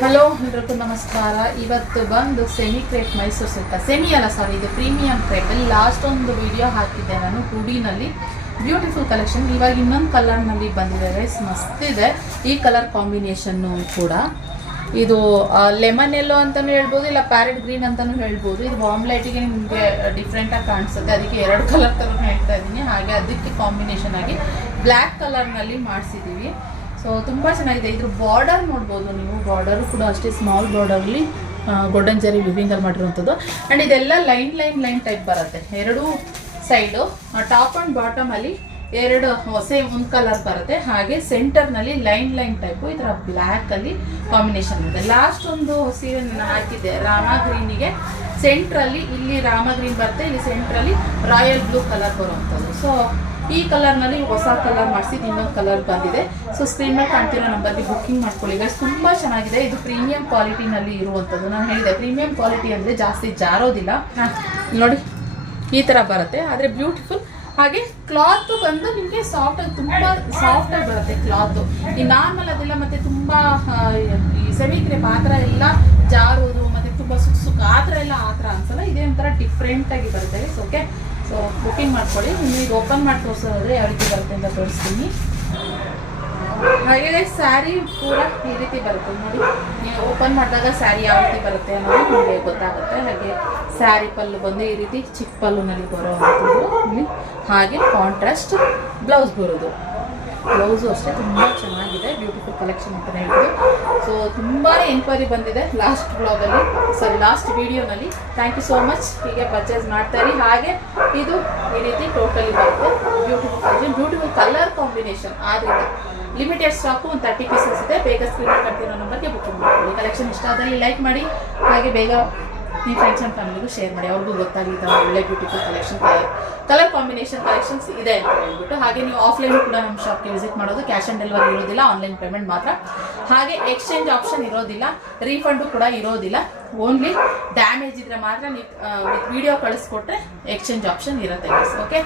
Hello ಎಲ್ರಿಗೂ ನಮಸ್ಕಾರ. ಇವತ್ತು ಬಂದು semi crepe Mysuru silk, semi ಅಲ್ಲ ಸಾರಿ, ಇದು ಪ್ರೀಮಿಯಂ ಕ್ರೇಪಲ್ಲಿ ಲಾಸ್ಟ್ ಒಂದು ವಿಡಿಯೋ ಹಾಕಿದ್ದೆ ನಾನು 2Dನಲ್ಲಿ. Beautiful collection. ಇವಾಗ ಇನ್ನೊಂದು ಕಲರ್ನಲ್ಲಿ ಬಂದಿದೆ ಗೈಸ್, ಮಸ್ತಿದೆ ಈ ಕಲರ್ ಕಾಂಬಿನೇಷನ್ನು ಕೂಡ. ಇದು ಲೆಮನ್ ಎಲ್ಲೋ ಅಂತಲೂ ಹೇಳ್ಬೋದು, ಇಲ್ಲ ಪ್ಯಾರೆಟ್ ಗ್ರೀನ್ ಅಂತಲೂ ಹೇಳ್ಬೋದು. ಇದು ಬಾಂಬ್ ಲೈಟಿಗೆ ನಿಮಗೆ ಡಿಫ್ರೆಂಟಾಗಿ ಕಾಣಿಸುತ್ತೆ, ಅದಕ್ಕೆ 2 ಕಲರ್ ಥರ ಹೇಳ್ತಾ ಇದ್ದೀನಿ. ಹಾಗೆ ಅದಕ್ಕೆ ಕಾಂಬಿನೇಷನ್ ಆಗಿ ಬ್ಲ್ಯಾಕ್ ಕಲರ್ನಲ್ಲಿ ಮಾಡಿಸಿದ್ದೀವಿ. ಸೊ ತುಂಬ ಚೆನ್ನಾಗಿದೆ. ಇದ್ರ ಬಾರ್ಡರ್ ನೋಡ್ಬೋದು ನೀವು, ಬಾರ್ಡರು ಕೂಡ ಅಷ್ಟೇ ಸ್ಮಾಲ್ ಬಾರ್ಡರ್ಲಿ ಗೋಲ್ಡನ್ ಜರಿ ವಿವಿಂಗಲ್ಲಿ ಮಾಡಿರುವಂಥದ್ದು. ಆ್ಯಂಡ್ ಇದೆಲ್ಲ ಲೈನ್ ಟೈಪ್ ಬರುತ್ತೆ. 2 ಸೈಡು ಟಾಪ್ ಆ್ಯಂಡ್ ಬಾಟಮಲ್ಲಿ 2 ಸೇಮ್ ಒಂದು ಕಲರ್ ಬರುತ್ತೆ. ಹಾಗೆ ಸೆಂಟರ್ನಲ್ಲಿ ಲೈನ್ ಟೈಪು ಇದರ ಬ್ಲ್ಯಾಕಲ್ಲಿ ಕಾಂಬಿನೇಷನ್ ಇದೆ. ಲಾಸ್ಟ್ ಒಂದು ಸೀರೆ ನಾನು ಹಾಕಿದ್ದೆ ರಾಮ ಗ್ರೀನಿಗೆ, ಸೆಂಟ್ರಲ್ಲಿ ಇಲ್ಲಿ ರಾಮ ಗ್ರೀನ್ ಬರುತ್ತೆ, ಇಲ್ಲಿ ಸೆಂಟ್ರಲ್ಲಿ ರಾಯಲ್ ಬ್ಲೂ ಕಲರ್ ಬರುವಂಥದ್ದು. ಸೊ ಈ ಕಲರ್ನಲ್ಲಿ ಹೊಸ ಕಲರ್ ಮಾಡಿಸಿದ್ದು ಇನ್ನೊಂದು ಕಲರ್ ಬಂದಿದೆ. ಸೊ ಸ್ಕ್ರೀನ್ ಮೇಲೆ ಕಾಣ್ತಿರೋ ನಂಬರ್ಗೆ ಬುಕ್ಕಿಂಗ್ ಮಾಡ್ಕೊಳ್ಳಿ ಗೈಸ್. ತುಂಬ ಚೆನ್ನಾಗಿದೆ. ಇದು ಪ್ರೀಮಿಯಂ ಕ್ವಾಲಿಟಿನಲ್ಲಿ ಇರುವಂಥದ್ದು. ನಾನು ಹೇಳಿದೆ ಪ್ರೀಮಿಯಂ ಕ್ವಾಲಿಟಿ ಅಂದರೆ ಜಾಸ್ತಿ ಜಾರೋದಿಲ್ಲ. ನೋಡಿ ಈ ಥರ ಬರುತ್ತೆ, ಆದರೆ ಬ್ಯೂಟಿಫುಲ್. ಹಾಗೆ ಕ್ಲಾತ್ ಬಂದು ನಿಮಗೆ ಸಾಫ್ಟಾಗಿ, ತುಂಬ ಸಾಫ್ಟಾಗಿ ಬರುತ್ತೆ ಕ್ಲಾತು. ಈ ನಾರ್ಮಲ್ ಅದೆಲ್ಲ ಮತ್ತು ತುಂಬ ಈ ಸೆಮಿ ಕ್ರೇಪ್ ಆ ಥರ ಎಲ್ಲ ಜಾರೋದು ಮತ್ತು ತುಂಬ ಸುಕ್ ಆ ಥರ ಅನ್ಸಲ್ಲ. ಇದೇ ಒಂಥರ ಡಿಫ್ರೆಂಟಾಗಿ ಬರುತ್ತೆ ಗೈಸ್. ಓಕೆ, ಸೊ ಬುಕ್ಕಿಂಗ್ ಮಾಡ್ಕೊಳ್ಳಿ. ನಿಮಗೆ ಓಪನ್ ಮಾಡಿ ತೋರಿಸೋದ್ರೆ ಯಾವ ರೀತಿ ಬರುತ್ತೆ ಅಂತ ತೋರಿಸ್ತೀನಿ. ಹಾಗೆ ಸ್ಯಾರಿ ಕೂಡ ಈ ರೀತಿ ಬರುತ್ತೆ ನೋಡಿ. ನೀವು ಓಪನ್ ಮಾಡಿದಾಗ ಸ್ಯಾರಿ ಯಾವ ರೀತಿ ಬರುತ್ತೆ ಅನ್ನೋದು ನಿಮಗೆ ಗೊತ್ತಾಗುತ್ತೆ. ಹಾಗೆ ಸ್ಯಾರಿ ಪಲ್ಲು ಬಂದು ಈ ರೀತಿ ಚಿಕ್ಕ ಪಲ್ಲುನಲ್ಲಿ ಬರೋವಂಥದ್ದು ಇಲ್ಲಿ. ಹಾಗೆ ಕಾಂಟ್ರಾಸ್ಟ್ ಬ್ಲೌಸ್ ಬರೋದು. ಬ್ಲೌಸು ಅಷ್ಟೇ ತುಂಬ ಚೆನ್ನಾಗಿದೆ. ಬ್ಯೂಟಿಫುಲ್ ಕಲೆಕ್ಷನ್ ಅಂತಲೇ ಹೇಳ್ಬೋದು. ಸೊ ತುಂಬಾ ಎಂಕ್ವೈರಿ ಬಂದಿದೆ ಲಾಸ್ಟ್ ಬ್ಲಾಗಲ್ಲಿ, ಸಾರಿ ಲಾಸ್ಟ್ ವಿಡಿಯೋನಲ್ಲಿ. Thank you so much. ಹೀಗೆ ಪರ್ಚೇಸ್ ಮಾಡ್ತಾ ಇರಿ. ಹಾಗೆ ಇದು ಈ ರೀತಿ ಟೋಟಲಿ ಬರುತ್ತೆ. Beautiful collection, beautiful colour combination. ಆದ್ದರಿಂದ ಲಿಮಿಟೆಡ್ ಸ್ಟಾಕು ಒಂದು 30 ಪೀಸಸ್ ಇದೆ. ಬೇಗ ಸ್ಕ್ರೀನ್ ಕಟ್ತಿರೋ ನಂಬರ್ಗೆ ಬುಕ್ಕಿಂಗ್ ಮಾಡ್ಕೊಳ್ಳಿ. ಕಲೆಕ್ಷನ್ ಇಷ್ಟ ಆದಲ್ಲಿ ಲೈಕ್ ಮಾಡಿ. ಹಾಗೆ ಬೇಗ ನಿಮ್ಮ ಫ್ರೆಂಡ್ಸ್ ಆ್ಯಂಡ್ ಫ್ಯಾಮಿಲಿಗೂ ಶೇರ್ ಮಾಡಿ, ಅವ್ರಿಗೂ ಗೊತ್ತಾಗಿದ್ದ ಒಳ್ಳೆ beautiful collection, colour combination collections ಇದೆ ಅಂತ ಹೇಳ್ಬಿಟ್ಟು. ಹಾಗೆ ನೀವು ಆಫ್ಲೈನ್ ಕೂಡ ನಮ್ಮ ಶಾಪ್ಗೆ ವಿಸಿಟ್ ಮಾಡೋದು. ಕ್ಯಾಶ್ ಆನ್ ಡೆಲಿವರಿ ಇರೋದಿಲ್ಲ, ಆನ್ಲೈನ್ ಪೇಮೆಂಟ್ ಮಾತ್ರ. ಹಾಗೆ ಎಕ್ಸ್ಚೇಂಜ್ ಆಪ್ಷನ್ ಇರೋದಿಲ್ಲ, ರೀಫಂಡು ಕೂಡ ಇರೋದಿಲ್ಲ. ಓನ್ಲಿ ಡ್ಯಾಮೇಜ್ ಇದ್ರೆ ಮಾತ್ರ ನೀವು ವಿತ್ ವಿಡಿಯೋ ಕಳಿಸ್ಕೊಟ್ರೆ ಎಕ್ಸ್ಚೇಂಜ್ ಆಪ್ಷನ್ ಇರುತ್ತೆ. ಓಕೆ.